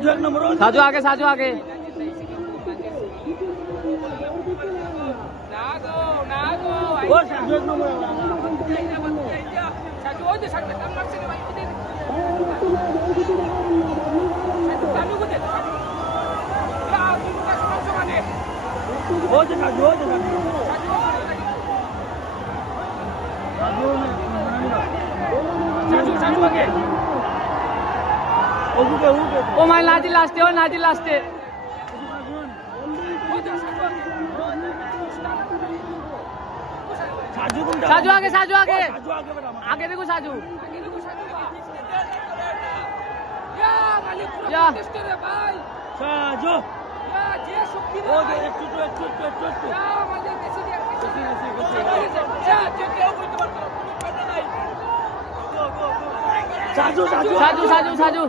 साजू एक नंबर साजू आगे साजू आगे वो साजू एक नंबर हो साजू आगे ओ माय नाजी लास्ट है साजू आगे आगे देखो साजू या साजू साजू साजू